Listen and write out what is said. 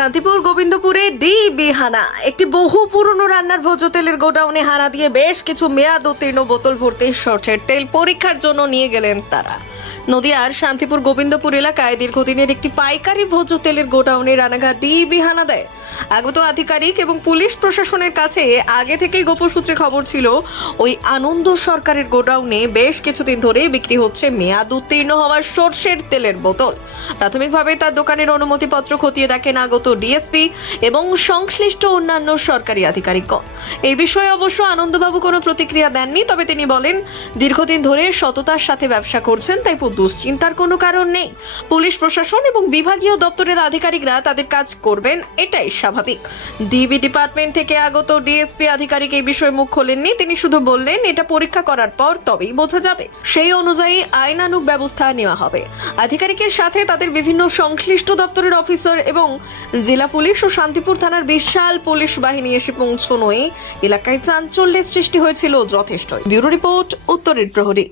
Shantipur গোবিন্দপুরে DB হানা। একটি বহু পুরনো রান্নার ভোজ্য তেলের গোডাউনে হানা দিয়ে বেশ কিছু মেয়াদ উত্তীর্ণ বোতল ভর্তি সরষের তেল পরীক্ষার জন্য নিয়ে গেলেন তারা। নদিয়ার শান্তিপুর গোবিন্দপুর এলাকায় দীর্ঘদিনের একটি পাইকারি ভোজ্য তেলের গোডাউনে রানাঘাট ডিবি হানা দেয়। আগত আধিকারিক এবং পুলিশ প্রশাসনের কাছে আগে থেকেই গোপন সূত্রে খবর ছিল ওই আনন্দ সরকারের গোডাউনে বেশ কিছুদিন ধরে বিক্রি হচ্ছে মেয়াদ উত্তীর্ণ হওয়া সরষের তেলের বোতল। প্রাথমিকভাবে তার দোকানের অনুমতিপত্র খতিয়ে দেখেন আগত ডিএসপি এবং সংশ্লিষ্ট অন্যান্য সরকারি আধিকারিকগণ। এই বিষয়ে অবশ্য আনন্দবাবু কোনো প্রতিক্রিয়া দেননি, তবে তিনি বলেন দীর্ঘদিন ধরে সততার সাথে ব্যবসা করছেন, তাই দুশ্চিন্তার কোনো কারণ নেই। পুলিশ প্রশাসন এবং বিভাগীয় দপ্তরের আধিকারিকরা তাদের কাজ করবেন, এটাই স্বাভাবিক। ডিবি ডিপার্টমেন্ট থেকে আগত ডিএসপি আধিকারিক এই বিষয়ে মুখ খোলেননি। তিনি শুধু বললেন এটা পরীক্ষা করার পর তবেই বোঝা যাবে, সেই অনুযায়ী আইনানুগ ব্যবস্থা নেওয়া হবে। আধিকারিকের সাথে তাদের বিভিন্ন সংশ্লিষ্ট দপ্তরের অফিসার এবং জেলা পুলিশ ও শান্তিপুর থানার বিশাল পুলিশ বাহিনী এসে পৌঁছনোয় এলাকায় চাঞ্চল্যের সৃষ্টি হয়েছিল যথেষ্ট। ব্যুরো রিপোর্ট, উত্তরের প্রহরী।